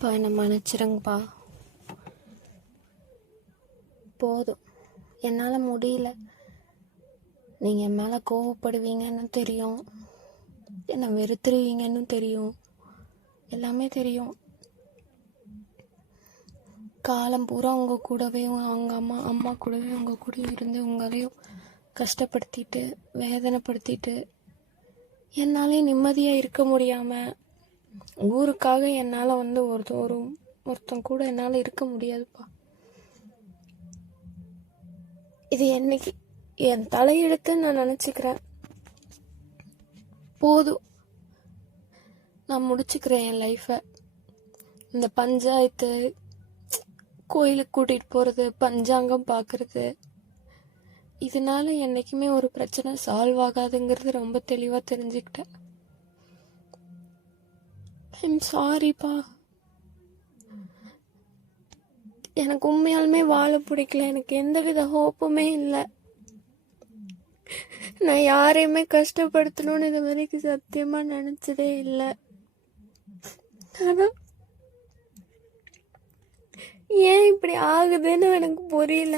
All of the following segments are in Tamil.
பா என்னை மன்னிச்சிருங்கப்பா. போதும், என்னால் முடியல. நீங்கள் என் மேலே கோவப்படுவீங்கன்னு தெரியும், என்னை வெறுத்துருவீங்கன்னு தெரியும், எல்லாமே தெரியும். காலம் பூரா உங்கள் கூடவே அவங்க அம்மா கூடவே உங்கள் கூட இருந்து உங்களையும் கஷ்டப்படுத்திட்டு வேதனைப்படுத்திட்டு என்னாலே நிம்மதியாக இருக்க முடியாமல் ஊருக்காக என்னால் ஒருத்தன் கூட என்னால் இருக்க முடியாதுப்பா. இது என்னைக்கு என் தலையெழுத்துன்னு நான் நினச்சிக்கிறேன். போதும், நான் முடிச்சுக்கிறேன் என் லைஃப்பை. இந்த பஞ்சாயத்து, கோயிலுக்கு கூட்டிகிட்டு போகிறது, பஞ்சாங்கம் பார்க்குறது, இதனால என்றைக்குமே ஒரு பிரச்சனை சால்வ் ஆகாதுங்கிறது ரொம்ப தெளிவாக தெரிஞ்சுக்கிட்டேன். ஐம் சாரிப்பா. எனக்கு உண்மையாலுமே வாழ பிடிக்கல. எனக்கு எந்தவித ஹோப்புமே இல்லை. நான் யாரையுமே கஷ்டப்படுத்தணும்னு இது வரைக்கும் சத்தியமாக நினச்சதே இல்லை. ஆனால் ஏன் இப்படி ஆகுதுன்னு எனக்கு புரியல.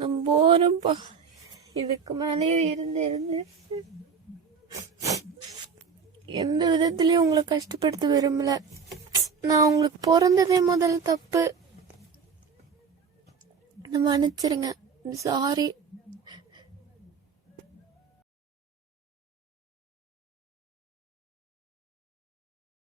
நான் போறேன்ப்பா. இதுக்கு மேலே இருந்து எந்த விதத்துலயும் உங்களை கஷ்டப்படுத்த விரும்பல. நான் உங்களுக்கு பிறந்ததே முதல் தப்பு. மன்னிச்சிருங்க. சாரி.